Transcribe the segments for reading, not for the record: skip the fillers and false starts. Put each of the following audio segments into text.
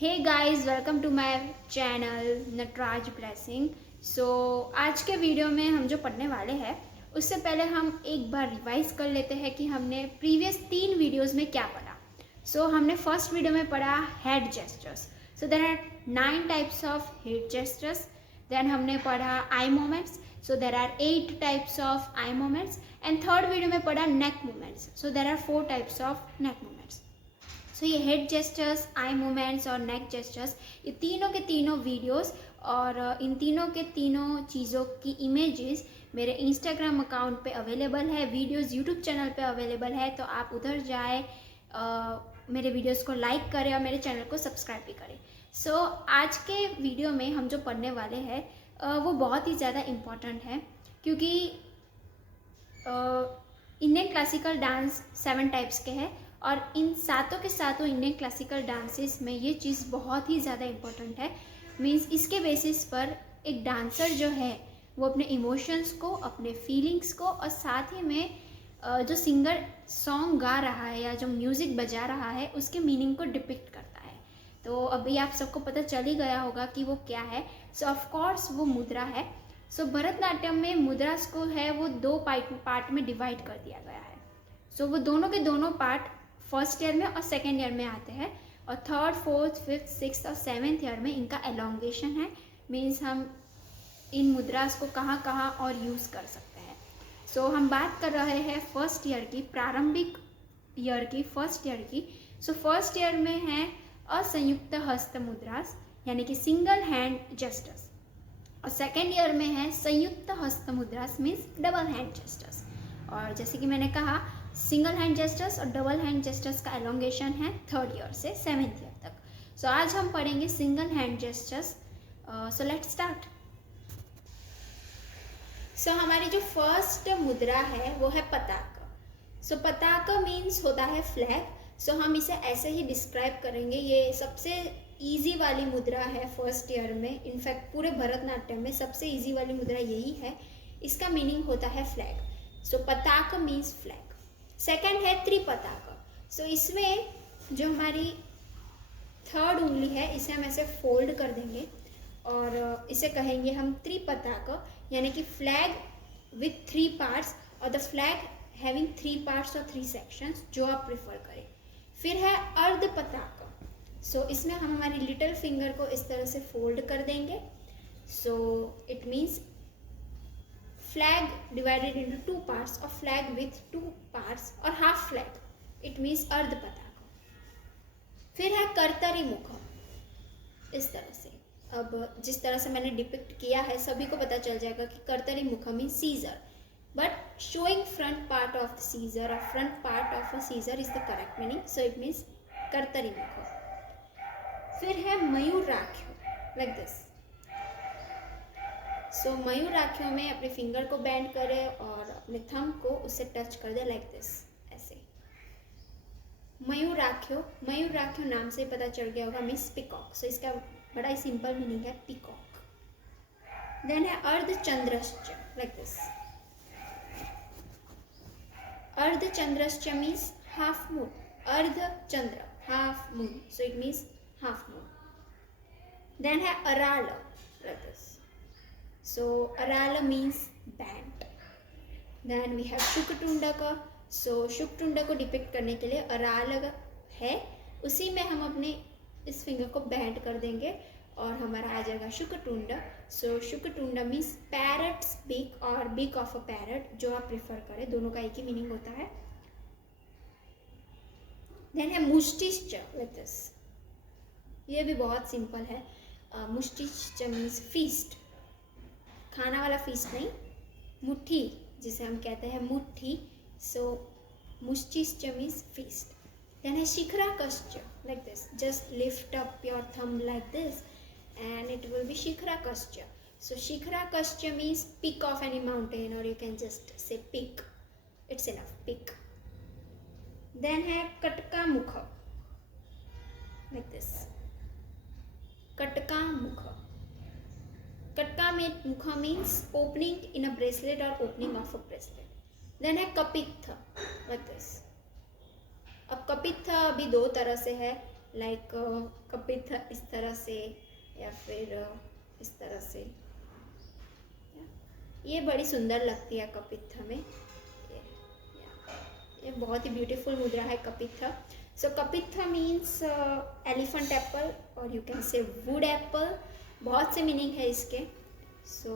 Hey guys, welcome to my channel Nataraj blessing. आज के video में हम जो पढ़ने वाले हैं उससे पहले हम एक बार रिवाइज कर लेते हैं कि हमने प्रीवियस 3 वीडियोस में क्या पढ़ा। हमने फर्स्ट वीडियो में पढ़ा head gestures. There are 9 types of head gestures. Then हमने पढ़ा eye moments. There are 8 types of eye moments. And third video में पढ़ा neck movements. There are 4 types of neck movements. ये हेड जेस्चर्स, आई मूवमेंट्स और neck gestures, ये तीनों के तीनों वीडियोस और इन तीनों के तीनों चीज़ों की इमेजेस मेरे इंस्टाग्राम अकाउंट पे अवेलेबल है, वीडियोस यूट्यूब चैनल पे अवेलेबल है। तो आप उधर जाए, मेरे वीडियोस को लाइक करें और मेरे चैनल को सब्सक्राइब भी करें। आज के वीडियो में हम जो पढ़ने वाले हैं वो बहुत ही ज़्यादा इम्पॉर्टेंट है, क्योंकि इंडियन क्लासिकल डांस 7 टाइप्स के हैं और इन सातों के सातों इंडियन क्लासिकल डांसेस में ये चीज़ बहुत ही ज़्यादा इम्पोर्टेंट है। मीन्स इसके बेसिस पर एक डांसर जो है वो अपने इमोशंस को, अपने फीलिंग्स को और साथ ही में जो सिंगर सॉन्ग गा रहा है या जो म्यूज़िक बजा रहा है उसके मीनिंग को डिपिक्ट करता है। तो अभी आप सबको पता चल ही गया होगा कि वो क्या है। ऑफ कोर्स वो मुद्रा है। भरतनाट्यम में मुद्रास को है वो 2 पार्ट में डिवाइड कर दिया गया है। वो दोनों के दोनों पार्ट फर्स्ट ईयर में और सेकेंड ईयर में आते हैं और थर्ड, फोर्थ, फिफ्थ, सिक्स्थ और सेवेंथ ईयर में इनका एलोंगेशन है। मीन्स हम इन मुद्रास को कहाँ कहाँ और यूज़ कर सकते हैं। हम बात कर रहे हैं फर्स्ट ईयर की, प्रारंभिक ईयर की, फर्स्ट ईयर की। फर्स्ट ईयर में है असंयुक्त हस्त मुद्रास, यानी कि सिंगल हैंड जेस्टर्स। और सेकेंड ईयर में है संयुक्त हस्त मुद्रास, मीन्स डबल हैंड जेस्टर्स। और जैसे कि मैंने कहा, सिंगल हैंड जेस्टर्स और डबल हैंड जेस्टर्स का एलोंगेशन है थर्ड ईयर से सेवेंथ ईयर तक। आज हम पढ़ेंगे single hand gestures. Let's start. हमारी जो फर्स्ट मुद्रा है वो है पताका। पताका मीन्स होता है फ्लैग। हम इसे ऐसे ही डिस्क्राइब करेंगे। ये सबसे इजी वाली मुद्रा है फर्स्ट ईयर में। इनफैक्ट पूरे भरतनाट्यम में सबसे इजी वाली मुद्रा यही है। इसका मीनिंग होता है फ्लैग। पताका मीन्स फ्लैग। सेकेंड है त्रिपताका। इसमें जो हमारी थर्ड उंगली है इसे हम ऐसे फोल्ड कर देंगे और इसे कहेंगे हम त्रिपताका, यानी कि फ्लैग विथ 3 पार्ट्स और द फ्लैग हैविंग 3 पार्ट्स और 3 सेक्शंस, जो आप प्रेफर करें। फिर है अर्ध पताका। इसमें हम हमारी लिटिल फिंगर को इस तरह से फोल्ड कर देंगे। It means flag divided into 2 parts और फ्लैग विथ 2 parts और हाफ फ्लैग, इट मीन्स अर्ध पताका। फिर है कर्तरी मुखम, इस तरह से। अब जिस तरह से मैंने डिपिक्ट किया है सभी को पता चल जाएगा कि Kartari Mukham means scissor, but showing front part of the scissor और front part of a scissor is the correct meaning. It means Kartari Mukham. फिर है मयूराख्यो, लाइक दिस। मयूराख्यों में अपने फिंगर को बेंड करें और अपने थंब को उससे टच कर दे, लाइक दिस, ऐसे। मयूराख्यो नाम से पता चल गया होगा, मीन्स पिकॉक। इसका बड़ा ही सिंपल मीनिंग है पिकॉक। देन है अर्धचंद्रश्च, लाइक दिस। अर्धचंद्रश्च means half moon. Ardhachandra, half moon, it means half moon. Then है Arala, like this. Arala means band. Then we have Shukatundaka. Shukatunda को डिपिक्ट करने के लिए अराल है, उसी में हम अपने इस फिंगर को बैंड कर देंगे और हमारा आ जाएगा शुकटुंड। शुकटुंड मीन्स पैरट्स बीक और बीक ऑफ अ पैरट, जो आप प्रेफर करें, दोनों का एक ही मीनिंग होता है। देन है मुष्टिश्च, लाइक दिस। ये भी बहुत सिंपल है। मुष्टिश्च मीन्स फीस्ट, खाना वाला फीस्ट नहीं, मुट्ठी जिसे हम कहते हैं मुट्ठी। मुष्टिश्च मीन्स फीस्ट। देन है शिखराकश्च, like this. Just lift up your thumb like this and it will be शिखराकश्च। शिखराकश्च means peak of any mountain, और you can just say peak, it's enough, peak. Then है Kataka Mukha, like this. Kataka Mukha. Kataka Mukha means opening in a bracelet और opening of a bracelet. Then है Kapittha, like this. अब कपित्थ अभी 2 तरह से है, लाइक कपिथ इस तरह से या फिर इस तरह से। ये बड़ी सुंदर लगती है कपिथ में। ये बहुत ही ब्यूटीफुल मुद्रा है Kapith. So Kapith means elephant apple और you can say wood apple, बहुत से मीनिंग है इसके। So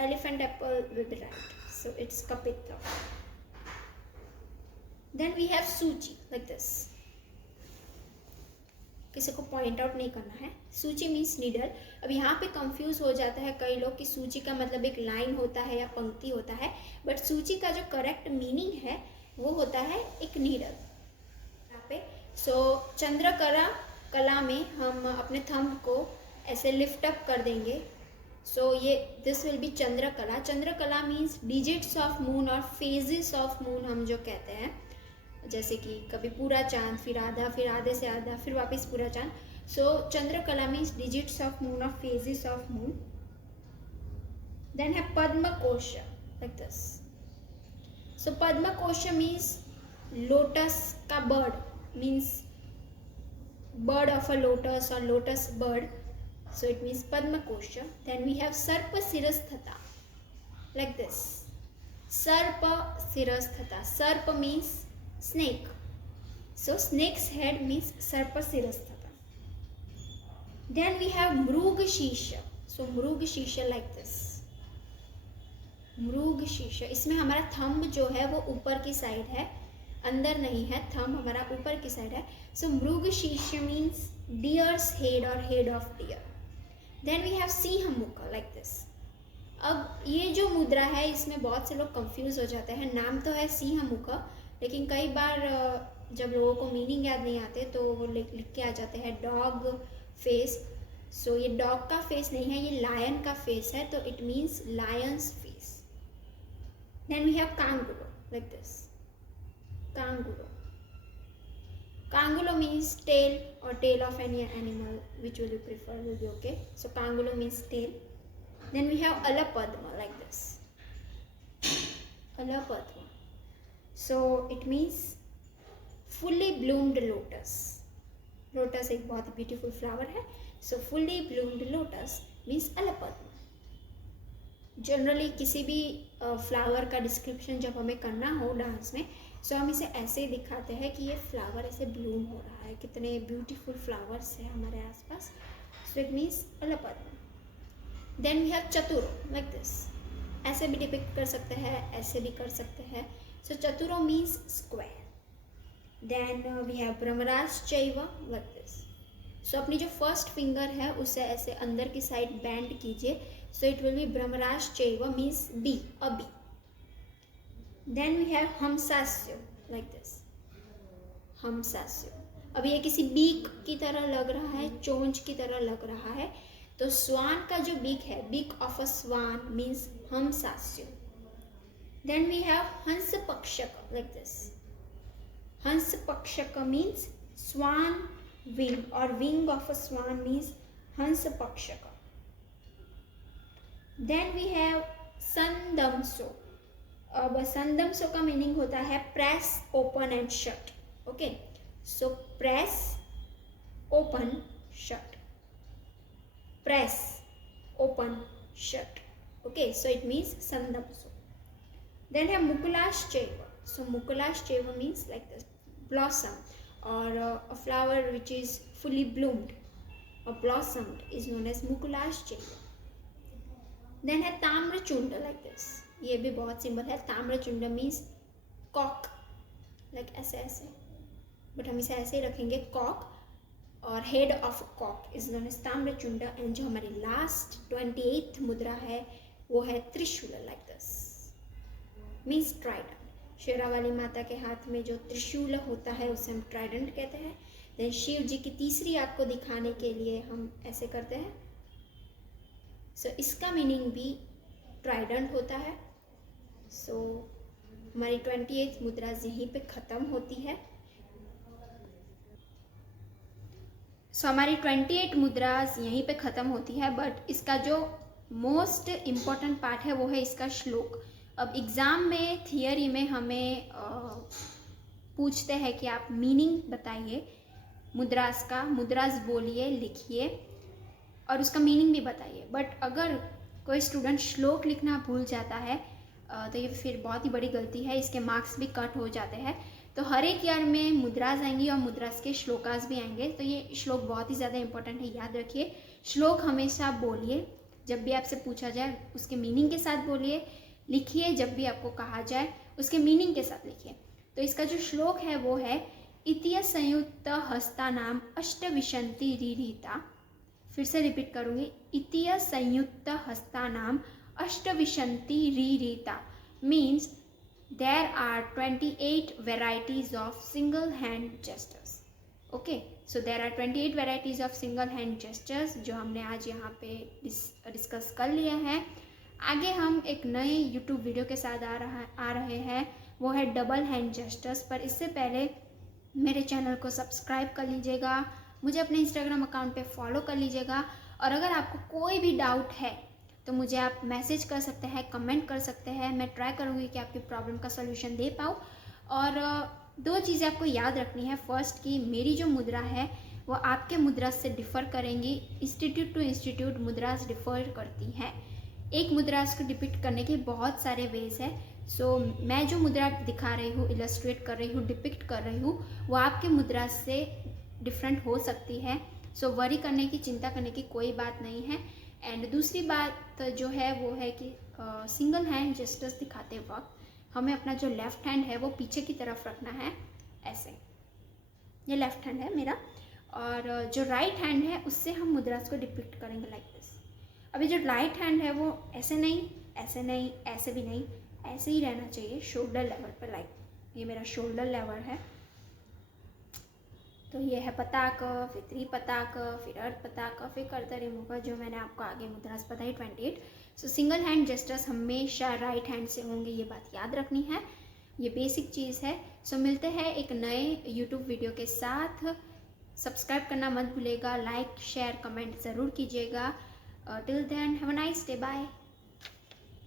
elephant apple will be right, so it's Kapith. Then we have Suchi like this. किसी को पॉइंट आउट नहीं करना है। सूची मीन्स नीडल। अब यहाँ पे कंफ्यूज हो जाता है कई लोग कि सूची का मतलब एक लाइन होता है या पंक्ति होता है, बट सूची का जो करेक्ट मीनिंग है वो होता है एक नीडल यहाँ पे। सो चंद्रकला में हम अपने थंब को ऐसे लिफ्ट अप कर देंगे। सो ये this will be Chandrakala. Chandrakala means digits of moon और फेजेस ऑफ मून हम जो कहते हैं, जैसे कि कभी पूरा चांद, फिर आधा, फिर आधे से आधा, फिर वापस पूरा चांद। So Chandrakala means digits of moon और फेजेस ऑफ मून। देन है Padmakosha like this. So Padmakosha means lotus का bird, means bird of a lotus or lotus bird, so it means Padmakosha. Then we have Sarpa Sirasthata like this. Sarpa Sirasthata. Sarpa means snake, so snake's head means Sarpa Sirasthata. Then we have Mrugashisha. So Mrugashisha like this. Mrugashisha, इसमें हमारा thumb जो है वो ऊपर की side है, अंदर नहीं है, थंब हमारा ऊपर की साइड है। So Mrigashirsha means deer's head और head of deer. Then we have Simha Mukha like this. अब ये जो मुद्रा है इसमें बहुत से लोग कंफ्यूज हो जाते हैं। नाम तो है सिंह मुख, लेकिन कई बार जब लोगों को मीनिंग याद नहीं आते तो वो लिख के आ जाते हैं डॉग फेस। सो ये डॉग का फेस नहीं है, ये लायन का फेस है, तो it means lion's face. Then we have Kangulo like this. Kangulo. Kangulo means tail or tail of any animal, which will you prefer will be okay. So Kangulo means tail. Then we have Alapadma like this. Alapadma. So it means fully bloomed lotus. Lotus एक बहुत beautiful flower है. So fully bloomed lotus means Alapadma. Generally किसी भी flower का description जब हमें करना हो डांस में, सो हम इसे ऐसे ही दिखाते हैं कि ये फ्लावर ऐसे ब्लूम हो रहा है, कितने ब्यूटीफुल फ्लावर्स हैं हमारे आसपास। सो इट मीन्स अलपद्म। देन वी हैव चतुरो लाइक दिस। ऐसे भी डिपिक्ट कर सकते हैं, ऐसे भी कर सकते हैं। सो चतुरो means square. Then we have भ्रमराज चैव लाइक दिस। सो अपनी जो फर्स्ट फिंगर है उसे ऐसे अंदर की साइड बैंड कीजिए। सो इट विल बी भ्रमराज चैव means bee, a bee. Then we have Hamsasya like this. Hamsasya. अब ये किसी बीक की तरह लग रहा है, चोंच की तरह लग रहा है, तो स्वान का जो बीक है, beak of a swan means हमसास्यो। Then we have हंस पक्षक like this. हंस पक्षक means swan wing or wing of a swan means हंस पक्षक. Then we have संदमसो. अब संदमसो का मीनिंग होता है press, open and shut. Okay, so press, open, shut. Press, open, shut. Okay, so it means संदमसो. Then है मुकुलाश्चैव. सो मुकुलाश्चैव means like this, blossom or a flower which is fully bloomed or blossomed is known as मुकुलाश्चैव. देन है ताम्रचूंड like this. ये भी बहुत सिंपल है. ताम्रचूंड मीन्स कॉक, लाइक ऐसे ऐसे, बट हम इसे ऐसे ही रखेंगे कॉक, और head of cock is known as ताम्रचूंड. एंड जो हमारी लास्ट 28th मुद्रा है वो है त्रिशूल like this, means trident. Sherawali Mata के हाथ में जो त्रिशूल होता है उसे हम ट्राइडेंट कहते हैं. देन शिव जी की तीसरी आंख को दिखाने के लिए हम ऐसे करते हैं. सो इसका मीनिंग भी ट्राइडेंट होता है. सो हमारी 28th मुद्रा यहीं पे ख़त्म होती है. सो हमारी 28 मुद्राज यहीं पे ख़त्म होती है, बट इसका जो मोस्ट इम्पॉर्टेंट पार्ट है वो है इसका श्लोक. अब एग्ज़ाम में, थियरी में हमें पूछते हैं कि आप मीनिंग बताइए मुद्रास बोलिए, लिखिए और उसका मीनिंग भी बताइए। बट अगर कोई स्टूडेंट श्लोक लिखना भूल जाता है तो ये फिर बहुत ही बड़ी गलती है, इसके मार्क्स भी कट हो जाते हैं। तो हर एक ईयर में मुद्रास आएंगी और मुद्रास के श्लोकास भी आएंगे। तो ये श्लोक बहुत ही ज़्यादा इंपॉर्टेंट है, याद रखिए। श्लोक हमेशा बोलिए, जब भी आपसे पूछा जाए उसके मीनिंग के साथ बोलिए। लिखिए, जब भी आपको कहा जाए उसके मीनिंग के साथ लिखिए। तो इसका जो श्लोक है वो है इतिय संयुक्त हस्तानाम अष्टविशंति रीरीता। फिर से रिपीट करूँगी, इतिय संयुक्त हस्तानाम अष्टविशंति रीरीता means there are 28 varieties of single hand gestures. Okay, so there are 28 varieties of single hand gestures जो हमने आज यहाँ पे डिस्कस कर लिया है। आगे हम एक नए YouTube वीडियो के साथ आ रहे हैं, वो है डबल हैंड जेस्टर्स। पर इससे पहले मेरे चैनल को सब्सक्राइब कर लीजिएगा, मुझे अपने इंस्टाग्राम अकाउंट पे फॉलो कर लीजिएगा। और अगर आपको कोई भी डाउट है तो मुझे आप मैसेज कर सकते हैं, कमेंट कर सकते हैं। मैं ट्राई करूँगी कि आपकी प्रॉब्लम का सलूशन दे पाऊँ। और दो चीज़ें आपको याद रखनी है। फर्स्ट कि मेरी जो मुद्रा है वो आपके मुद्रा से डिफ़र करेंगी। इंस्टीट्यूट टू इंस्टीट्यूट मुद्रास डिफ़र करती हैं। एक मुद्रास को डिपिक्ट करने के बहुत सारे वेज है। सो मैं जो मुद्रा दिखा रही हूँ, इलस्ट्रेट कर रही हूँ, डिपिक्ट कर रही हूँ, वो आपके मुद्रा से डिफरेंट हो सकती है। सो वरी करने की, चिंता करने की कोई बात नहीं है। एंड दूसरी बात जो है वो है कि सिंगल हैंड जेस्टर्स दिखाते वक्त हमें अपना जो लेफ़्ट हैंड है वो पीछे की तरफ रखना है, ऐसे। ये लेफ़्ट हैंड है मेरा, और जो राइट हैंड है उससे हम मुद्रास को डिपिक्ट करेंगे लाइक दिस। अभी जो राइट हैंड है वो ऐसे नहीं, ऐसे नहीं, ऐसे भी नहीं, ऐसे ही रहना चाहिए शोल्डर लेवल पर। लाइक ये मेरा शोल्डर लेवल है। तो ये है पताक, फिर त्रिपताक, फिर अर्धपताक, फिर कर्तरिमुख, जो मैंने आपको आगे मुद्रास बताई 28। सो सिंगल हैंड जेस्टर्स हमेशा राइट हैंड से होंगे, ये बात याद रखनी है, ये बेसिक चीज़ है। सो मिलते हैं एक नए यूट्यूब वीडियो के साथ। सब्सक्राइब करना मत भूलिएगा, लाइक शेयर कमेंट ज़रूर कीजिएगा। Till then have a nice day, bye.